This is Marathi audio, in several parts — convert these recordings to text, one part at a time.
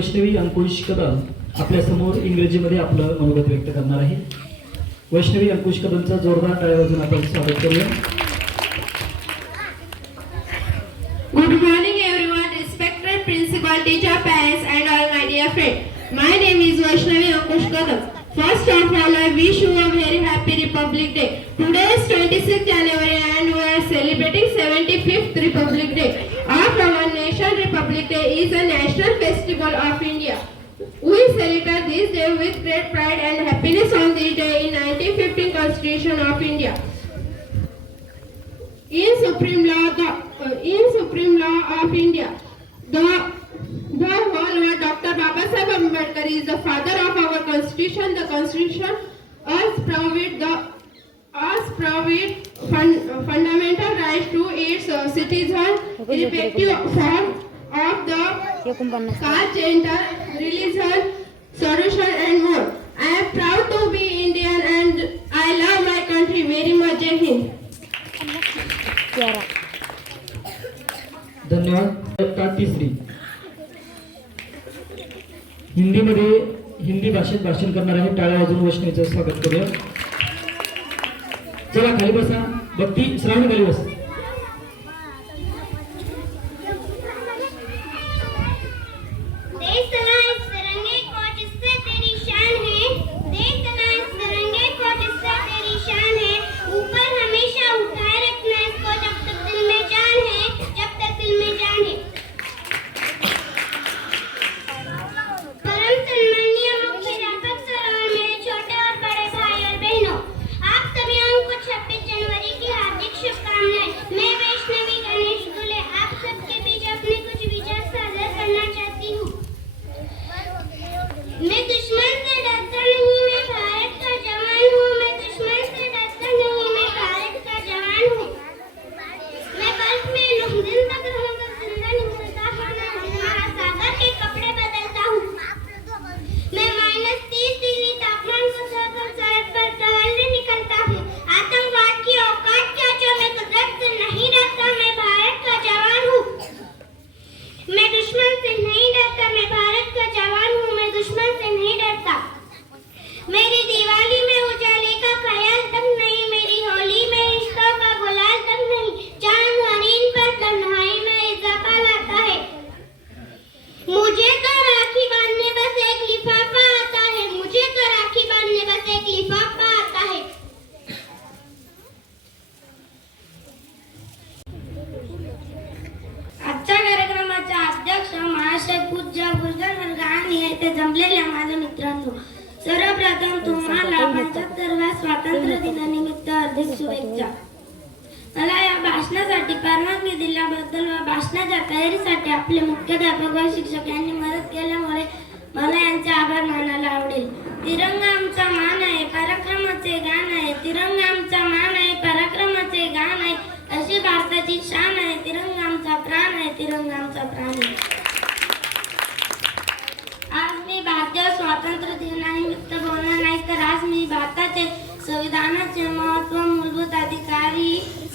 वैष्णवी अंकुशकदम आपल्यासमोर इंग्रजीमध्ये आपलं मनोगत व्यक्त करणार आहे. वैष्णवी अंकुशकदमचा जोरदार टाळ्या आपण good morning everyone respected principal teacher parents and all my dear my name is Vaishnavi Ankush Kadam first of all I wish you a very happy republic day today is twenty six January and celebrating seventy fifth republic day of our nation republic day is a national festival of India. We celebrate this day with great pride and happiness on this day in 1915 Constitution of India. In supreme law, the uh, in supreme law of India, the the one word Dr. Baba Sahib Ambedkar is the father of our constitution. The constitution us provide the us provide fun, uh, fundamental rights to its uh, citizens, irrespective from of the caste, gender, religion, solution and more. I am proud to be Indian and I love my country very much. Jai Hind. धन्यवाद तिसरी हिंदीमध्ये हिंदी भाषेत भाषण करणार आहे टाळ्या वाजून वैष्णवीचं स्वागत करूया चला खाली बसा भक्ती श्रावणी खाली बस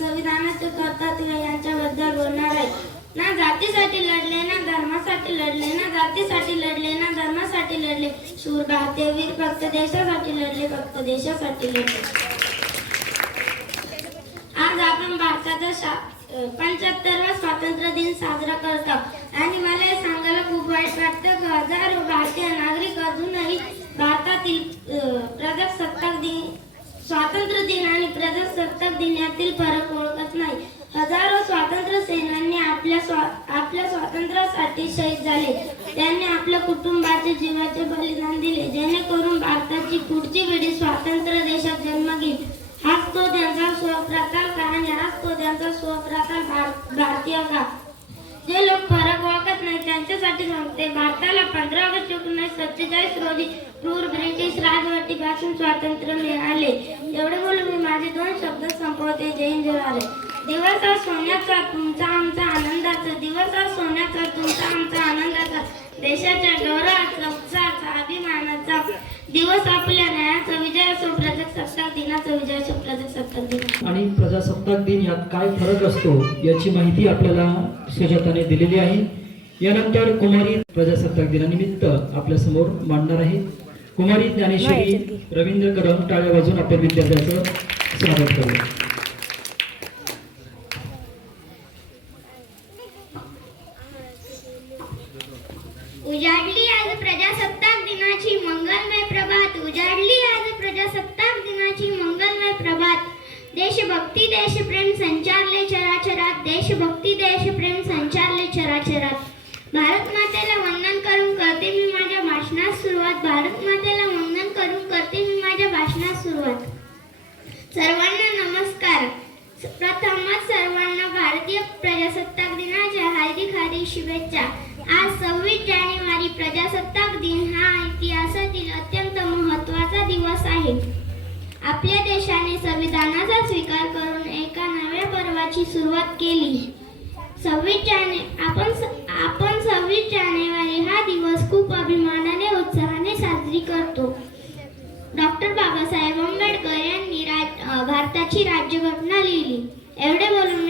संविधानाचे कर्तव्य यांच्याबद्दल बोलणार आहे. ना जातीसाठी लढले ना धर्मासाठी लढले ना जातीसाठी लढले ना धर्मासाठी लढले. शूर भारतीय वीर फक्त देशासाठी लढले फक्त देशासाठी लढले. आज आपण भारताचा पंच्याहत्तरवा स्वातंत्र्य दिन साजरा करतो. आणि मला हे सांगायला खूप वाईट वाटतं की हजारो भारतीय नागरिक अजूनही भारतातील प्रजासत्ताक दिन स्वातंत्र्य दिन आणि प्रजासत्ताक दिन यातील फरक ओळखत नाही. हजारो स्वातंत्र्य सेनानी आपल्या स्वा आपल्या स्वातंत्र्यासाठी शहीद झाले. त्यांनी आपल्या कुटुंबाचे जीवाचे बलिदान दिले जेणेकरून भारताची पुढची पिढी स्वातंत्र्य देशात जन्म घेईल. हाच तो त्यांचा स्वप्रकार का आणि हाच तो त्यांचा स्वप्रकार भार- भारतीय का जे लोक फरक ओळखत नाही त्यांच्यासाठी सांगते भारताला पंधरा ऑगस्ट एकोणीसशे सत्तेचाळीस रोजी क्रूर ब्रिटिश राजवटीपासून स्वातंत्र्य मिळाले. एवढे बोलून मी माझे दोन शब्द संपवते. जय हिंद जय भारत. दिवस हा सोन्याचा तुमचा आमचा आनंदाचा दिवस हा सोन्याचा तुमचा आमचा आनंदाचा देशाच्या गौरवाचा उत्साहाचा अभिमानाचा. दिवस आपल्या न्यायाचा विजय असो प्रजासत्ताक दिनाचा विजय असो प्रजासत्ताक दिन. आणि प्रजासत्ताक दिन यात काय फरक असतो याची माहिती आपल्याला सुजाताने दिलेली आहे. यानंतर कुमारी प्रजासत्ताक दिनानिमित्त आपल्यासमोर मांडणार आहे. कुमारी ज्ञानेश्वरी रवींद्र कदम टाळ्या वाजून आपल्या विद्यार्थ्याचं स्वागत करूया उजाडली आज प्रजासत्ताक दिनाची मंगलमय प्रभात उजाडली आज प्रजासत्ताक दिनाची मंगलमय प्रभात देशभक्ती देशप्रेम संचारले चराचरात देशभक्ती देशप्रेम संचारले चराचरात भारत मातेला वंदन करून करते मी माझ्या भाषणास सुरुवात. भारत मातेला वंदन करून करते मी माझ्या भाषणास सुरुवात. सर्वांना नमस्कार. प्रथम आपल्या देशाने संविधानाचा स्वीकार करून एका नव्या पर्वाची सुरुवात केली. सव्वीस जाने आपण आपण सव्वीस जानेवारी हा दिवस खूप अभिमानाने उत्साहाने साजरी करतो. डॉक्टर बाबासाहेब आंबेडकर यांनी राज भारताची राज्यघटना लिहिली. एवढे बोलून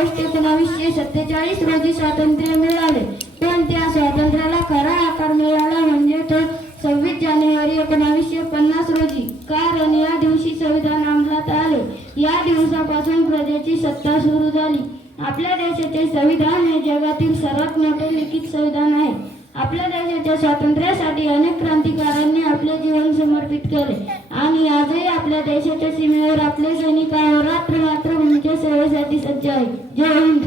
ऑगस्ट एकोणावीसशे सत्तेचाळीस रोजी स्वातंत्र्य मिळाले. पण त्या स्वातंत्र्याला खरा आकार मिळाला म्हणजे तो सव्वीस जानेवारी एकोणावीसशे पन्नास रोजी. कारण या दिवशी संविधान अंमलात आले. या दिवसापासून प्रजेची सत्ता सुरू झाली. आपल्या देशाचे संविधान हे जगातील सर्वात मोठे लिखित संविधान आहे. आपल्या देशाच्या स्वातंत्र्यासाठी अनेक क्रांतिकारांनी आपले जीवन समर्पित केले. आणि आजही आपल्या देशाच्या सीमेवर आपले सैनिक रात्र रात्र भूमीच्या म्हणजे सेवेसाठी सज्ज आहे. जय हिंद.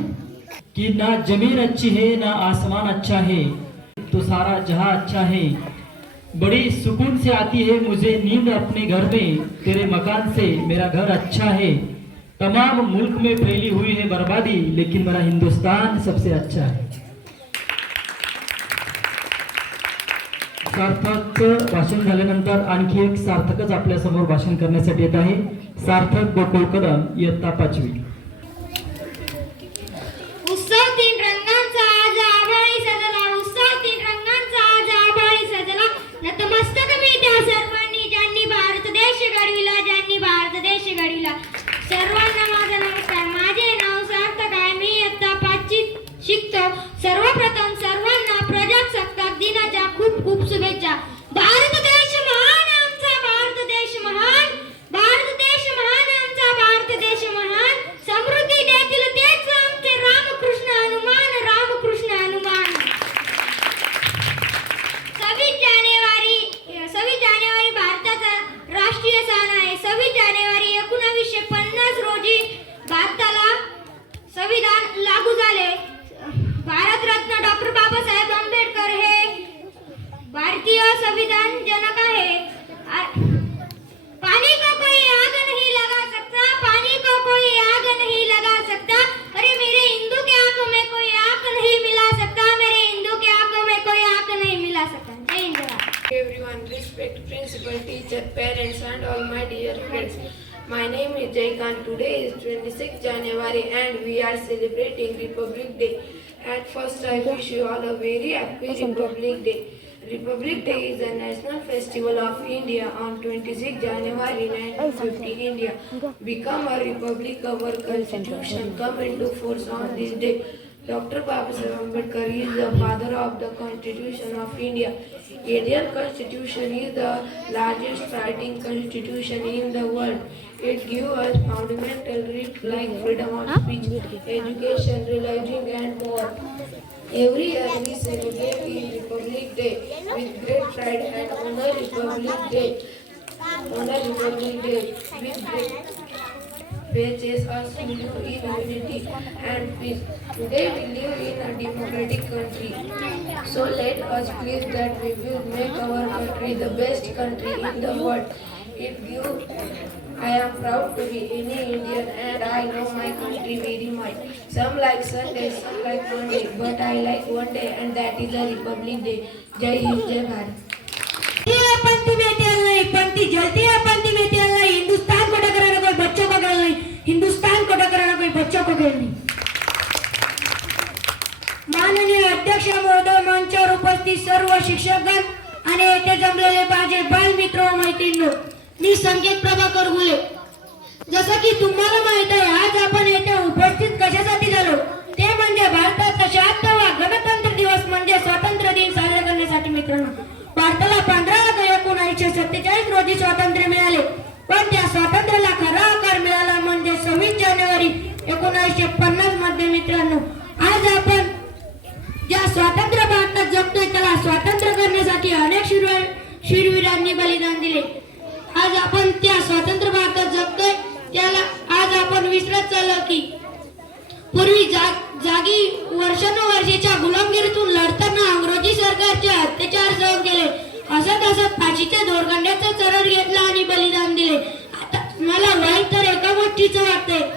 की ना जमीन अच्छी है ना आसमान अच्छा है तो सारा जहां अच्छा है. बड़ी सुकून से आती है मुझे नींद अपने घर में तेरे मकान से मेरा घर अच्छा है. तमाम मुल्क में फैली हुई है बर्बादी लेकिन मेरा हिंदुस्तान सबसे अच्छा है. सार्थक भाषण झाल्यानंतर आणखी एक सार्थकच आपल्यासमोर भाषण करण्यासाठी येत आहे. सार्थक गोकुळ कदम इयत्ता पाचवी. Republic Day. Republic Day is a national festival of India on 26 January 1950. India become a republic. Our constitution come into force on this day. Dr. Babasaheb Ambedkar is the father of the Constitution of India. Indian Constitution is the largest writing constitution in the world. It gives us fundamental rights like freedom of speech, education, religion, and more. Every year we celebrate in Republic Day with great pride and honor Republic Day. Honor Republic Day with great pages us to live in unity and peace. Today we live in a democratic country. So let us please that we will make our country the best country in the world. If you, I am proud to be any Indian and I know my country very much. Some like Sunday, some like Monday, but I like one day and that is a Republic Day. Jai Hind, Jai Bharat. है पंथी में तेल नहीं में तेल नहीं हिंदुस्तान को टकराना कोई बच्चों को गल नहीं हिंदुस्तान को टकराना कोई बच्चों को गल नहीं माननीय अध्यक्ष महोदय मंचावर उपस्थित सर्व शिक्षकगण आणि येथे जमलेले माझे बालमित्र व मैत्रिणी मी संकेत प्रभाकर गुले जसं की तुम्हाला माहीत आहे आज आपण येथे उपस्थित कशासाठी झालो? ते म्हणजे भारताचा शहात्तरवा गणतंत्र दिवस म्हणजे स्वातंत्र्य दिन साजरा करण्यासाठी मित्रांनो. भारताला पंधरा ऑगस्ट एकोणीसशे सत्तेचाळीस रोजी स्वातंत्र्य मिळाले. पण त्या स्वातंत्र्याला खरा आकार मिळाला म्हणजे सव्वीस जानेवारी एकोणीसशे पन्नासमध्ये मित्रांनो. आज आपण ज्या स्वातंत्र्य भारतात जगतोय त्याला स्वातंत्र्य करण्यासाठी अनेक शूरवीर शिरवीरांनी बलिदान दिले. आज आपण त्या स्वातंत्र्य भारतात जगतोय त्याला आज आपण विसरत चाललो की पूर्वी जाग जागी वर्षानुवर्षीच्या गुलामगिरीतून लढताना अंग्रेजी सरकारचे अत्याचार सहन केले. असत असत फाशीच्या दोरखंड्याचा चरण घेतला आणि बलिदान दिले. आता मला वाईट तर एका गोष्टीचं वाटतंय.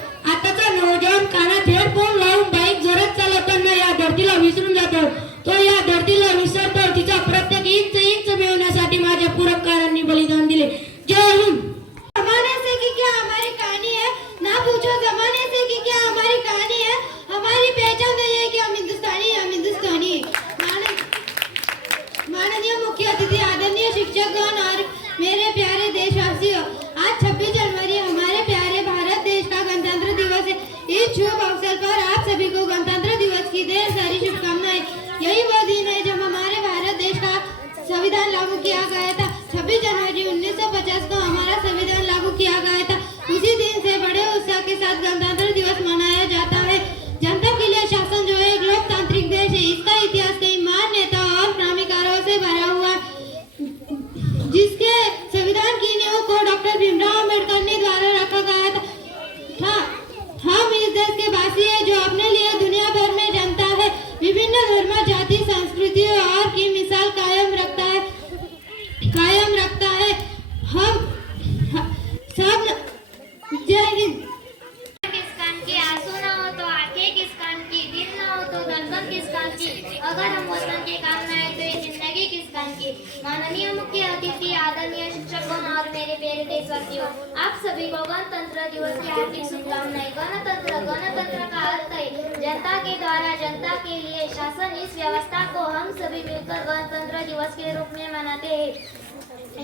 के रूप में मनाते हैं।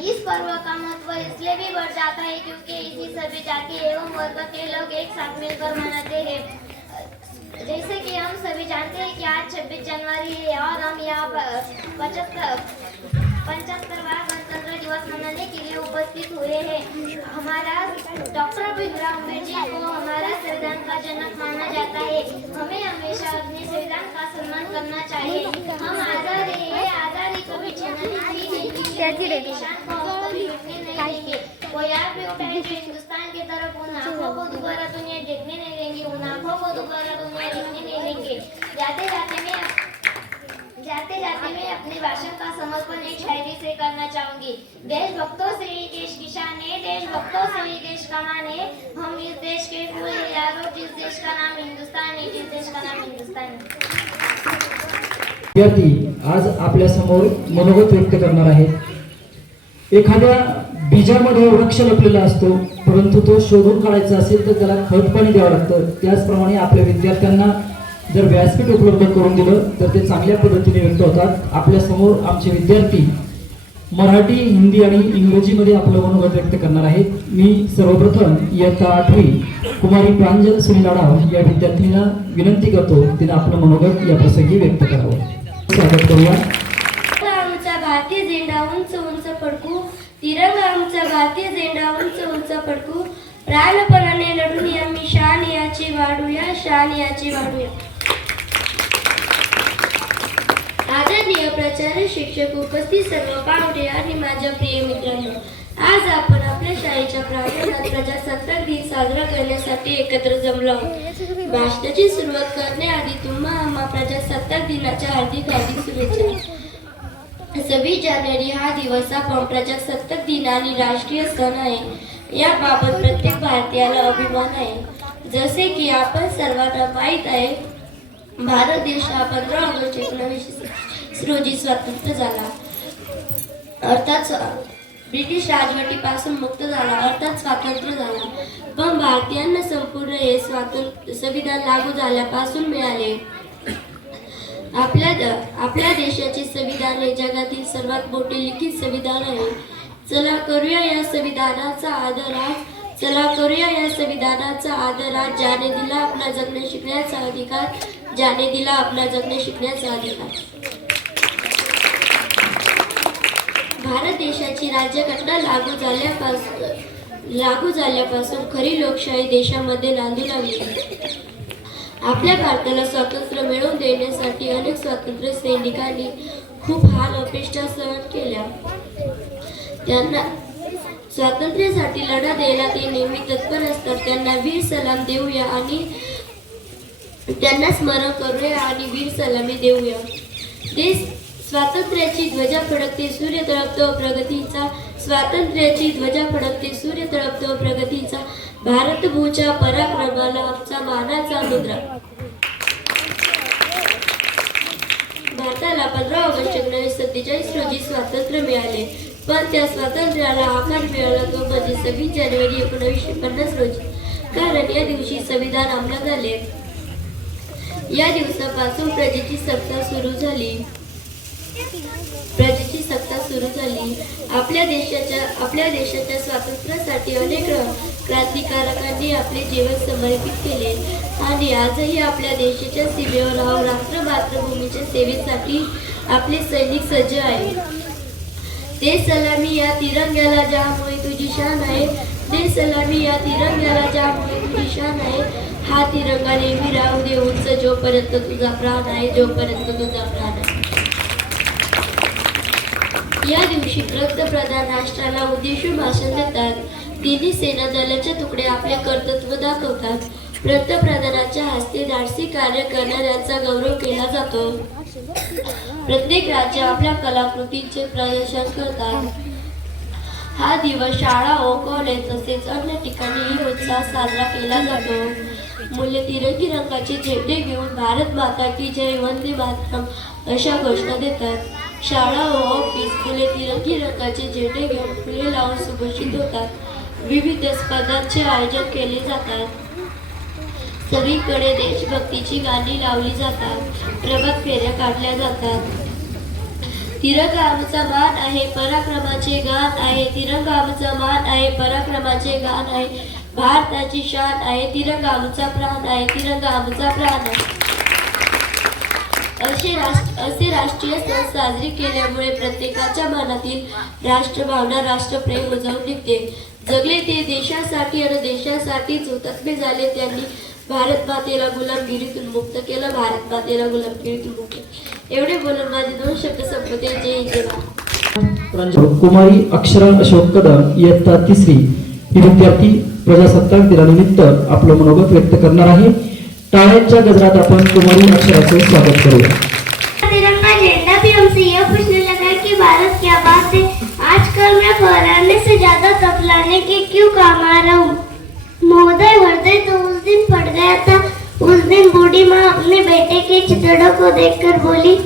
इस पर्व का महत्व इसलिए भी बढ़ जाता है क्योंकि इसी सभी जाति एवं वर्ग के लोग एक साथ मिलकर मनाते हैं। जैसे कि हम सभी जानते हैं कि आज 26 जनवरी है और हम यहाँ पचहत्तर, पंचहत्तरवा दिवस मनाने के लिए उपस्थित हुए हैं। हमारा डॉक्टर भीमराव अंबेडकर को हमारा संविधान का जनक माना जाता है। हमें हमेशा अपने संविधान का सम्मान करना चाहिए। हम आज़ाद है आज़ादी को भी छीनने नहीं निशान को कभी नहीं देंगे। कोई आप भी उठाए तो हिंदुस्तान की तरफ़ उन आँखों को दोबारा दुनिया देखने नहीं देंगे उन आँखों को दोबारा दुनिया देखने नहीं देंगे। जाते जाते मैं जाते जाते मैं अपने भाषण का समर्पण एक शायरी से करना चाहूंगी। देश भक्तों से ही देश की शान है देशभक्तों से ही देश का है हम इस देश के फूल हजारों जिस देश का नाम हिंदुस्तान है जिस देश का नाम हिंदुस्तान। है विद्यार्थी आज आपल्यासमोर मनोगत व्यक्त करणार आहेत एखाद्या बीजामध्ये वृक्ष लपलेला असतो परंतु तो शोधून काढायचा असेल तर त्याला खत पाणी द्यावं लागतं. त्याचप्रमाणे आपल्या विद्यार्थ्यांना जर व्यासपीठ उपलब्ध करून दिलं तर ते चांगल्या पद्धतीने व्यक्त होतात. आपल्यासमोर आमचे विद्यार्थी मराठी हिंदी आणि इंग्रजीमध्ये आपलं मनोगत व्यक्त करणार आहेत. मी सर्वप्रथम इयत्ता आठवी कुमारी प्रांजल सुनील आढाव या विद्यार्थिनीला विनंती करतो तिने आपलं मनोगत या प्रसंगी व्यक्त करावं. स्वागत करूया. आमचा भारतीय झेंडा उंच उंच फडकू तिरंगा आमचा भारतीय झेंडा उंच उंच फडकू प्राणपणाने लढून या मी शान याची वाढूया शान याची वाढूया. आदरणीय प्राचार्य शिक्षक उपस्थित सर्व पाहुणे आणि माझ्या प्रिय मित्रांनो आज आपण आपल्या शाळेच्या प्रांगणात प्रजासत्ताक दिन साजरा करण्यासाठी एकत्र जमलो आहोत. भाषणाची सुरुवात करण्याआधी तुम्हा आम्हा प्रजासत्ताक दिनाच्या हार्दिक हार्दिक शुभेच्छा. सव्वीस जानेवारी हा दिवस आपण प्रजासत्ताक दिन आणि राष्ट्रीय सण आहे. याबाबत प्रत्येक भारतीयाला अभिमान आहे. जसे की आपण सर्वांना माहीत आहे भारत देश हा पंधरा ऑगस्ट एकोणीसशे रोजी स्वतंत्र झाला. अर्थात ब्रिटिश राजवटीपासून मुक्त झाला अर्थात स्वातंत्र्य झाला. पण भारतीयांना संपूर्ण हे स्वातंत्र्य संविधान लागू झाल्यापासून मिळाले. आपल्या द- आपल्या देशाचे संविधान हे जगातील सर्वात मोठे लिखित संविधान आहे. चला करूया या संविधानाचा आदर आज चला करूया या संविधानाचा आदर. आज ज्याने दिला आपला जगणे शिकण्याचा अधिकार ज्याने दिला आपला जगणे शिकण्याचा अधिकार. भारत देशाची राज्यघटना लागू झाल्यापासून लागू झाल्यापासून खरी लोकशाही देशामध्ये नांदू लागली. आपल्या भारताला स्वातंत्र्य मिळवून देण्यासाठी अनेक स्वातंत्र्य सैनिकांनी खूप हाल अपेक्षा सहन केल्या. त्यांना स्वातंत्र्यासाठी लढा द्यायला ते नेहमी तत्पर असतात. त्यांना वीर सलाम देऊया आणि त्यांना स्मरण करूया आणि वीर सलामी देऊया. देश स्वातंत्र्याची ध्वजा फडकते सूर्य तळपतो प्रगतीचा स्वातंत्र्याची ध्वजा फडकते सूर्य तळपतो प्रगतीचा भारत भूच्या पराक्रमाला आमचा मानाचा मुद्रा. भारताला पंधरा ऑगस्ट एकोणीसशे सत्तेचाळीस रोजी स्वातंत्र्य मिळाले. पण स्वातंत्र्याला आकार मिळाला तो म्हणजे सव्वीस जानेवारी एकोणीसशे पन्नास रोजी. कारण या दिवशी संविधान अंमलात आले. या दिवसापासून प्रजेची सत्ता सुरू झाली. प्रजेची सत्ता सुरू झाली. आपल्या देशाच्या आपल्या देशाच्या स्वातंत्र्यासाठी अनेक क्रांतिकारकांनी आपले जीवन समर्पित केले. आणि आजही आपल्या देशाच्या सीमेवर राहून राष्ट्र मातृभूमीच्या सेवेसाठी आपले सैनिक सज्ज आहेत. ते सलामी या तिरंग्याला ज्यामुळे तुझी शान आहे. ते सलामी या तिरंग्याला ज्यामुळे तुझी शान आहे. हा तिरंगा नेहमी राहू दे उंच जोपर्यंत तुझा प्राण आहे जोपर्यंत तुझा प्राण आहे. या दिवशी पंतप्रधान राष्ट्राला उद्देशून भाषण देतात. तिन्ही सेना दलाचे तुकडे आपले कर्तृत्व दाखवतात. पंतप्रधानाच्या हस्ते धाडसी कार्य करणाऱ्यांचा गौरव केला जातो. प्रत्येक राज्य आपल्या कलाकृतींचे प्रदर्शन करतात. हा दिवस शाळा व कॉलेज तसेच अन्य ठिकाणीही उत्साह साजरा केला जातो. मुले तिरंगी रंगाचे झेंडे घेऊन भारत माता की जय वंदे मातरम अशा घोषणा देतात. शाळा व ऑफिस मुले तिरंगी रंगाचे झेंडे घेऊन फुले लावून सुभूषित होतात. विविध स्पर्धांचे आयोजन केले जातात. सगळीकडे देशभक्तीची गाणी लावली जातात. प्रभात फेऱ्या काढल्या जातात. तिरंगा आमचा मान आहे पराक्रमाचे गान आहे. तिरंगा आमचा मान आहे पराक्रमाचे गान आहे. भारताची शान आहे तिरंगा आमचा प्राण आहे तिरंगा आमचा प्राण आहे. असे राष्ट्र असे राष्ट्रीय सण साजरे केल्यामुळे प्रत्येकाच्या मनातील राष्ट्रभावना राष्ट्रप्रेम उजवून निघते. जगले ते देशासाठी आणि देशासाठीच हुतात्मे झाले त्यांनी भारत मातेला गुलामगिरीतून मुक्त केलं भारत मातेला गुलामगिरीतून मुक्त केलं. एवढे बोलून माझे दोन शब्द संपते जय जय कुमारी अक्षरा अशोक कदम इयत्ता तिसरी. ही विद्यार्थी प्रजासत्ताक दिनानिमित्त आपलं मनोगत व्यक्त करणार आहे. टाळ्यांच्या गजरात आपण कुमारी अक्षराचे स्वागत करूया तिरंगा झंडा भी हमसे यह पूछने लगा कि भारत क्या बात है. आजकल मैं फहराने से ज्यादा तपलाने के क्यों काम आ रहा हूँ? महोदय, हृदय तो उस दिन फट गया था। उस दिन बूढ़ी माँ अपने बेटे के चितड़ों को देखकर बोली,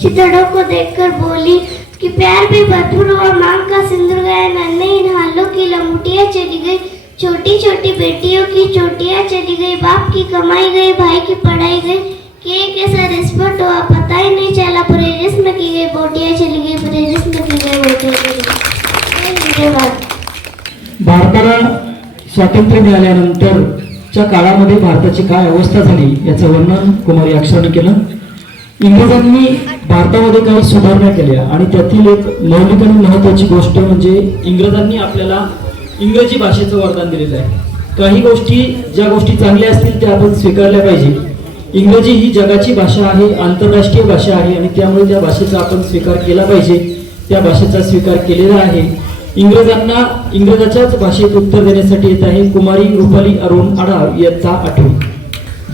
चितड़ों को देखकर बोली कि प्यार भी भरपूर हुआ। मांग का सिंदूर गया नन्हे इन हालों की लमुटियाँ चली गई। छोटी छोटी बेटियों की चोटियाँ चली गई, बाप की कमाई गई, भाई की पढ़ाई गई। के एक ऐसा रिस्पॉट हुआ पता ही नहीं चला पूरे जिस्म की गई, बोटियाँ चली गई पूरे जिस्म की गई, बोटियाँ चली गई। भारताला स्वातंत्र्य मिळाल्यानंतरच्या काळामध्ये भारताची काय अवस्था झाली याचं वर्णन कुमारी याक्षाने केलं. इंग्रजांनी भारतामध्ये काही सुधारणा केल्या आणि त्यातील एक मौलिक आणि महत्वाची गोष्ट म्हणजे इंग्रजांनी आपल्याला इंग्रजी भाषेचं वरदान दिलेलं आहे. काही गोष्टी ज्या गोष्टी चांगल्या असतील त्या आपण स्वीकारल्या पाहिजे. इंग्रजी ही जगाची भाषा आहे आंतरराष्ट्रीय भाषा आहे आणि त्यामुळे त्या भाषेचा आपण स्वीकार केला पाहिजे. त्या भाषेचा स्वीकार केलेला आहे. इंग्रजांना इंग्रजाच्याच भाषेत उत्तर देण्यासाठी येत आहे कुमारी रुपाली अरुण आढाव यांचा आठवण.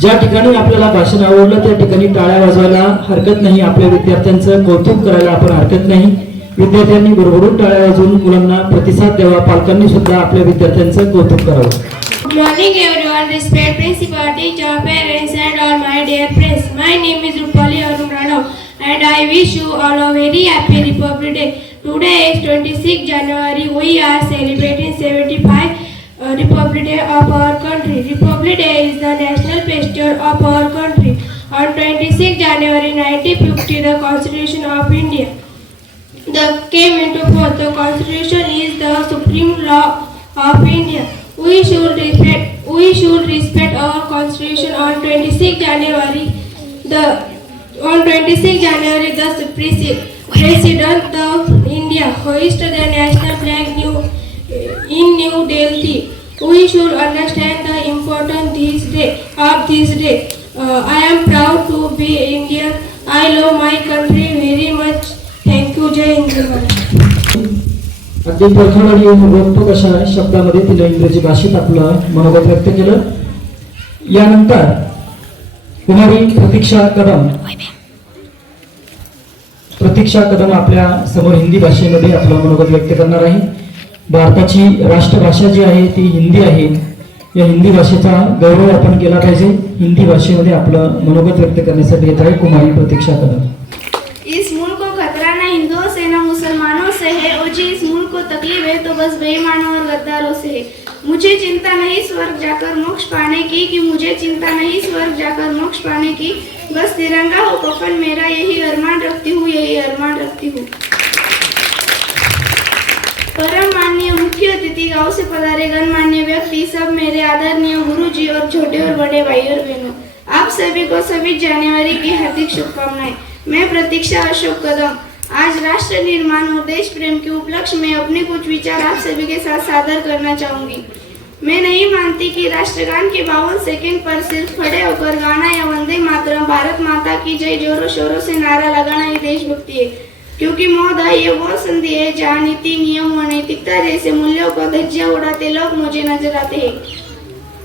ज्या ठिकाणी आपल्याला भाषण आवडलं त्या ठिकाणी टाळ्या वाजवायला हरकत नाही. आपल्या विद्यार्थ्यांचं कौतुक करायला आपण हरकत नाही. विद्यार्थ्यांनी भरभरून टाळ्या वाजवून मुलांना प्रतिसाद द्यावा. पालकांनी सुद्धा आपल्या विद्यार्थ्यांचं कौतुक करावं. Good morning everyone, respect principal, teacher, parents and all my dear friends. My name is Rupali Arun Ranav. And I wish you all a very happy Republic Day. Today is 26 January. We are celebrating 75 uh, Republic Day of our country. Republic Day is the national festival of our country. On 26 January 1950, the Constitution of India the came into force. The Constitution is the supreme law of India. We should respect. We should respect our Constitution. On 26 January, the on 26 January, the President of India hoisted the national flag new, in New Delhi. We should understand the importance this day of this day. Uh, I am proud to be Indian. I love my country very much. Thank you, Jai Hind. अगदी प्रथम आणि रोखोक कशा शब्दामध्ये तिला इंग्रजी भाषेत आपलं मनोगत व्यक्त केलं यानंतर कुमारी प्रतीक्षा कदम. प्रतीक्षा कदम आपल्यासमोर हिंदी भाषेमध्ये आपलं मनोगत व्यक्त करणार आहे. भारताची राष्ट्रभाषा जी आहे ती हिंदी आहे. या हिंदी भाषेचा गौरव आपण केला पाहिजे. हिंदी भाषेमध्ये आपलं मनोगत व्यक्त करण्यासाठी येत आहे कुमारी प्रतीक्षा कदम. इस मुल्क को खतरा न हिंदुओं से न मुसलमानों से है और जी इस मुल्क को तकलीफ है तो बस बेईमानों और गद्दारों से है। मुझे चिंता नहीं स्वर्ग जाकर मोक्ष पाने की, कि मुझे चिंता नहीं स्वर्ग जाकर मोक्ष पाने की। बस तिरंगा हो कफन मेरा, यही अरमान रखती हूँ, यही अरमान रखती हूँ। परम माननीय मुख्य अतिथि गाँव से पधारे गणमान्य व्यक्ति, सब मेरे आदरणीय गुरु जी और छोटे और बड़े भाई और बहनों, आप सभी को सभी जनवरी की हार्दिक शुभकामनाएँ। मैं प्रतीक्षा अशोक कदम आज राष्ट्र निर्माण और देश प्रेम के उपलक्ष्य में अपने कुछ विचार आप सभी के साथ साझा करना चाहूँगी। मैं नहीं मानती कि राष्ट्रगान के बावन सेकंड पर सिर्फ़ खड़े होकर गाना या वंदे मातरम, भारत माता की जय, जोरों शोरों से नारा लगाना ही देशभक्ति है। क्योंकि महोदय, ये वो संधि है जहाँ नीति, नियम और नैतिकता जैसे मूल्यों को धज्जिया उड़ाते लोग मुझे नज़र आते हैं।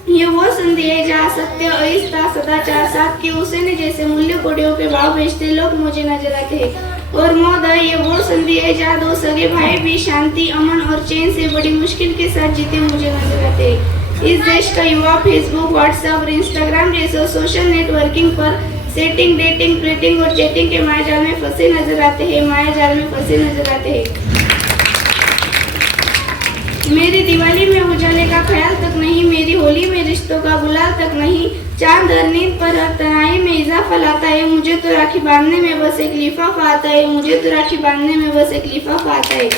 ये वो संधि है जहाँ सत्य अहिस्ता सदाचार साथ के उसेने जैसे मूल्य, कोड़ियों के भाव बेचते लोग मुझे नज़र आते हैं। और महोदय, ये वो संधि है जहाँ दो सगे भाई भी शांति, अमन और चैन से बड़ी मुश्किल के साथ जीते मुझे नज़र आते हैं। इस देश का युवा फेसबुक व्हाट्सएप और इंस्टाग्राम जैसे सोशल नेटवर्किंग पर सेटिंग डेटिंग प्लेटिंग और चैटिंग के मायाजाल में फंसे नज़र आते हैं, मायाजाल में फंसे नज़र आते हैं। मेरी दिवाली में उजाले का ख्याल तक नहीं, मेरी होली में रिश्तों का गुलाल तक नहीं चाँद और नींद पर हर तनाई में इजाफा लाता है, मुझे तो राखी बांधने में बस एक लिफाफा आता है, मुझे तो राखी बांधने में बस एक लिफाफा आता है।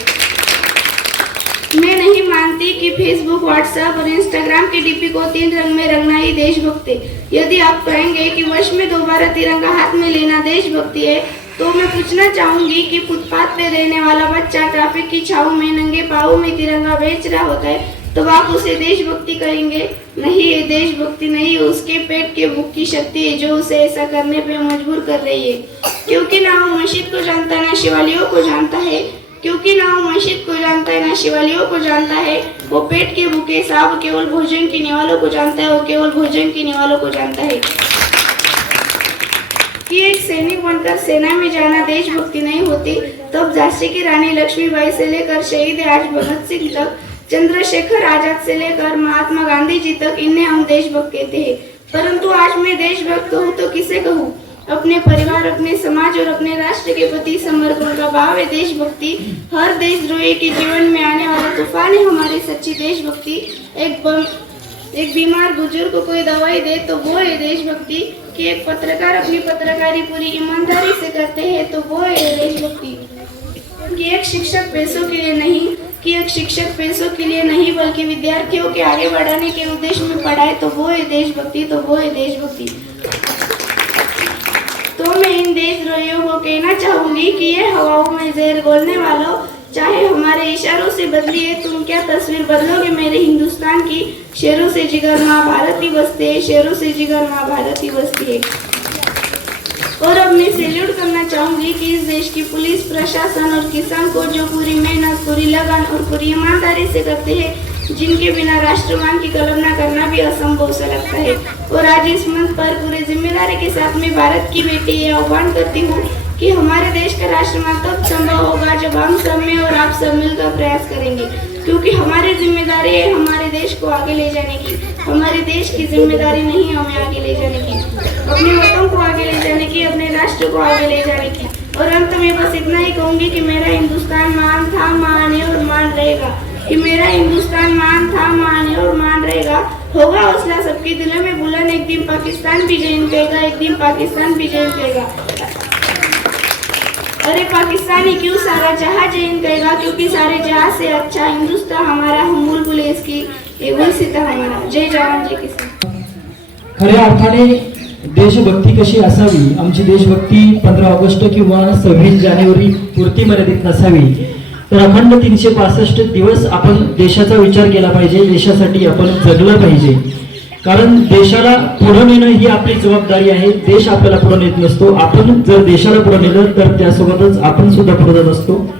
मैं नहीं मानती कि फेसबुक व्हाट्सएप और इंस्टाग्राम के डीपी को तीन रंग में रंगना ही देशभक्ति। यदि आप कहेंगे कि वर्ष में दोबारा तिरंगा हाथ में लेना देशभक्ति है तो मैं पूछना चाहूँगी कि फुटपाथ पे रहने वाला बच्चा ट्रैफ़िक की छाव में, नंगे पाओ में तिरंगा बेच रहा होता है तो आप उसे देशभक्ति कहेंगे नहीं, ये देशभक्ति नहीं, उसके पेट के भूख की शक्ति है, जो उसे ऐसा करने पे मजबूर कर रही है। क्योंकि ना वो मस्जिद को जानता, ना शिवालियों को जानता है। क्योंकि ना वो मस्जिद को जानता है, ना शिवालियों को जानता है, वो पेट के भूखे, साहब केवल भोजन की निवालों को जानता है, वो केवल भोजन की वालों को जानता है। कि एक सैनिक बनकर सेना में जाना देशभक्ति नहीं होती, तब झांसी की रानी लक्ष्मीबाई से लेकर शहीद आज भगत सिंह तक चंद्रशेखर आज़ाद से लेकर महात्मा गांधी जी तक इन्हें हम देशभक्त कहते हैं परंतु आज मैं देशभक्त कहूँ तो किसे कहूँ? अपने परिवार, अपने समाज और अपने राष्ट्र के प्रति समर्पण का भाव है देशभक्ति। हर देशद्रोही के जीवन में आने वाला तूफ़ान है हमारी सच्ची देशभक्ति। एक बम, एक बीमार बुज़ुर्ग को कोई दवाई दे तो वो है देशभक्ति। कि एक पत्रकार अपनी पत्रकारी पूरी ईमानदारी से करते हैं तो वो है देशभक्ति। कि एक शिक्षक पैसों के लिए नहीं कि एक शिक्षक पैसों के लिए नहीं, बल्कि विद्यार्थियों के आगे बढ़ाने के उद्देश्य में पढ़ाए तो वो है देशभक्ति तो वो है देशभक्ति। तो मैं इन देशद्रोहियों को कहना चाहूँगी कि ये हवाओं में जहर बोलने वालों, चाहे हमारे इशारों से बदलिए तुम क्या तस्वीर बदलोगे मेरे हिंदुस्तान की? शेरों से जिगर माँ भारत ही बसते हैं, शेरों से जिगर माँ भारत ही बसती है। और अब मैं सैल्यूट करना चाहूँगी कि इस देश की पुलिस, प्रशासन और किसान को जो पूरी मेहनत, पूरी लगन और पूरी ईमानदारी से करते हैं, जिनके बिना राष्ट्रवान की कल्पना करना भी असंभव सा लगता है। और आज इस मंच पर पूरे ज़िम्मेदारी के साथ मैं भारत की बेटी ये आह्वान करती हूँ कि हमारे देश का राष्ट्रवान तब संभव होगा जब हम सब में और आप सब मिलकर प्रयास करेंगे। क्योंकि हमारी ज़िम्मेदारी है हमारे देश को आगे ले जाने की। हमारे देश की ज़िम्मेदारी नहीं हमें आगे ले जाने की। अपने वतन को आगे ले जाने की, अपने राष्ट्र को आगे ले जाने की। और अंत में बस इतना ही कहूँगी कि मेरा हिंदुस्तान महान था महान है और मान रहेगा। कि मेरा हिंदुस्तान महान था महान है और मान रहेगा। होगा हौसला सबके दिलों में बुलंद एक दिन पाकिस्तान भी जैन कहेगा एक दिन पाकिस्तान भी जैन कहेगा अरे पाकिस्तानी क्यों सारा जहां जैन कहेगा क्योंकि सारे जहां से अच्छा हिंदुस्तान हमारा हम बुलबुल है इसकी। ये सीता हमारा। जय जवान जय किसान। खऱ्या अर्थाने देशभक्ती कशी असावी? आमची देशभक्ती पंधरा ऑगस्ट किंवा सव्वीस जानेवारी पुरती मर्यादित नसावी. तर अखंड तीनशे पासष्ट दिवस आपण देशाचा विचार केला पाहिजे देशासाठी आपण जगलं पाहिजे. कारण देशाला पुढे नेणं ही आपली जबाबदारी आहे. देश आपल्याला पुढे नेत नसतो. आपण जर देशाला पुढे नेलं तर त्यासोबतच आपण सुद्धा पुढे जात असतो.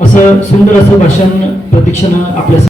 असं सुंदर असं भाषण प्रतीक्षण आपल्या